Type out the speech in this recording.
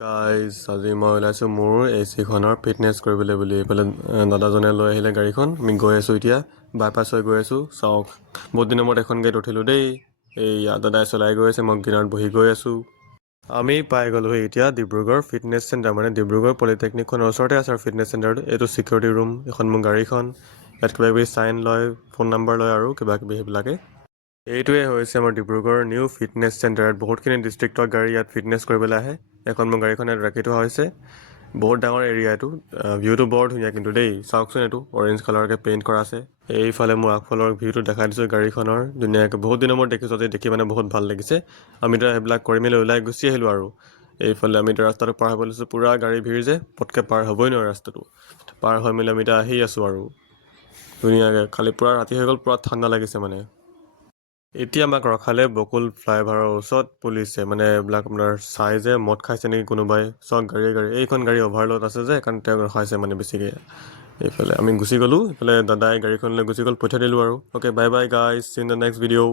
guys আজি মই ওলাইছোঁ মোৰ AC খনৰ ফিটনেছ কৰিবলৈ বুলি এইফালে দাদাজনে লৈ আহিলে গাড়ীখন আমি গৈ আছোঁ এতিয়া বাইপাছ হৈ গৈ আছোঁ চাওক বহুত দিনৰ মূৰত এখন গাড়ীত উঠিলোঁ দেই এইয়া দাদাই চলাই গৈ আছে মই কিনাৰত বহি গৈ আছোঁ আমি পাই গ'লোহি এতিয়া ডিব্ৰুগড় ফিটনেছ চেণ্টাৰ মানে ডিব্ৰুগড় পলিটেকনিকখনৰ ওচৰতে আছে আৰু ফিটনেছ চেণ্টাৰটো এইটো চিকিউৰিটি ৰুম এখন মোৰ গাড়ীখন ইয়াত কিবা কিবি চাইন লয় ফোন নাম্বাৰ লয় আৰু কিবা কিবি সেইবিলাকে এইটোৱে হৈছে আমাৰ ডিব্ৰুগড় নিউ ফিটনেছ চেণ্টাৰত বহুতখিনি ডিষ্ট্ৰিক্টৰ গাড়ী ইয়াত ফিটনেছ কৰিবলৈ আহে এখন মোৰ গাড়ীখন ইয়াত ৰাখি থোৱা হৈছে বহুত ডাঙৰ এৰিয়া এইটো ভিউটো বৰ ধুনীয়া কিন্তু দেই চাওকচোন এইটো অৰেঞ্জ কালাৰকৈ পেইণ্ট কৰা আছে এইফালে মোৰ আগফালৰ ভিউটো দেখাই দিছোঁ গাড়ীখনৰ ধুনীয়াকৈ বহুত দিনৰ মূৰত দেখিছোঁ যে দেখি মানে বহুত ভাল লাগিছে আমিতো সেইবিলাক কৰি মেলি ওলাই গুচি আহিলোঁ আৰু এইফালে আমি এতিয়া ৰাস্তাটো পাৰ হ'ব লৈছোঁ পূৰা গাড়ী ভিৰ যে পটকৈ পাৰ হ'বই নোৱাৰে ৰাস্তাটো পাৰ হৈ মেলি আমি এতিয়া আহি আছোঁ আৰু ধুনীয়াকৈ খালি পূৰা ৰাতি হৈ গ'ল পূৰা ঠাণ্ডা লাগিছে মানে এতিয়া আমাক ৰখালে বকুল ফ্লাইঅভাৰৰ ওচৰত পুলিচে মানে এইবিলাক আপোনাৰ চাই যে মদ খাইছে নেকি কোনোবাই চব গাড়ী এইখন গাড়ী অভাৰলোড আছে যে সেইকাৰণে তেওঁক ৰখাইছে মানে বেছিকৈ এইফালে আমি গুচি গ'লোঁ এইফালে দাদাই গাড়ীখনলৈ গুচি গ'ল পঠিয়াই দিলোঁ আৰু okay bye bye guys in the next video'